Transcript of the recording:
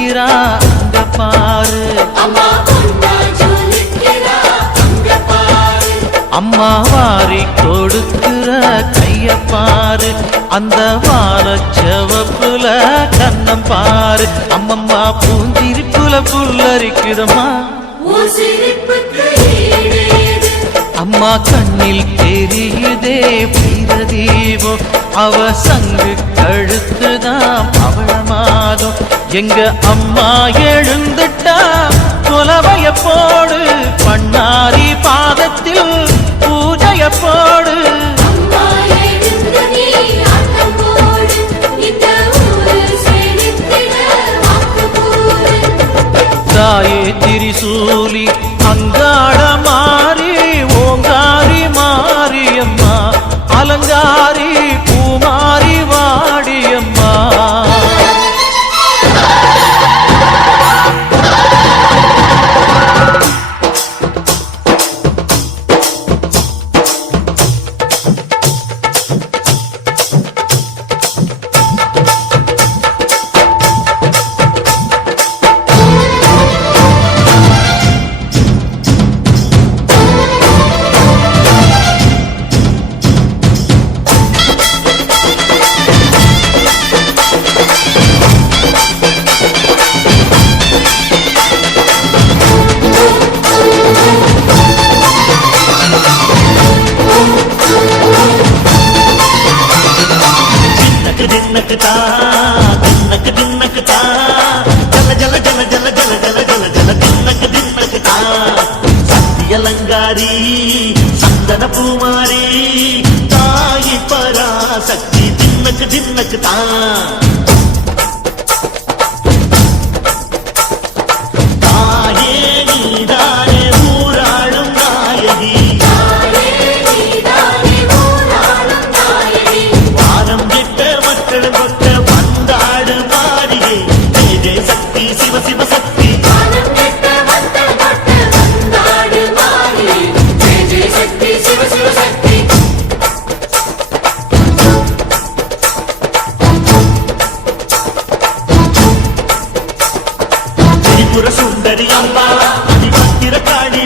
ஜொலிக்கிறா அங்க பாரு, அம்மா வாரி கொடுக்கிற கைய பாரு, அந்த வாரச்சவப்புல கண்ணம் பாரு, அம்மம்மா பூஞ்சிரிப்புல புல்லரிக்குதம்மா, அம்மா கண்ணில் தெரியுதே வீரதீபம், அவ சங்கு கழுத்துதான் அவள மாதம், எங்க அம்மா எழுந்துட்டா குலவைய போடு, பண்ணாரி பாதத்தில் பூஜைய போடு, தாயே திரிசூலி அங்காள மாறி ஓங்காரி மாரியம்மா, அலங்காரி பூமாரி வாடியம்மா, அலங்காரி சந்தன பூமாரி தாயி பராசக்தி தின்னக்கு தின்னக்கு தான், தாயே நீதானே ஊராளும் நாயகி, வாரம் கெட்ட மக்கள் கொட்ட வந்தாடு மாறியே, ஜெய சக்தி சிவ சிவ சக்தி, சுந்தரி அம்மா அதிபத்திர காளி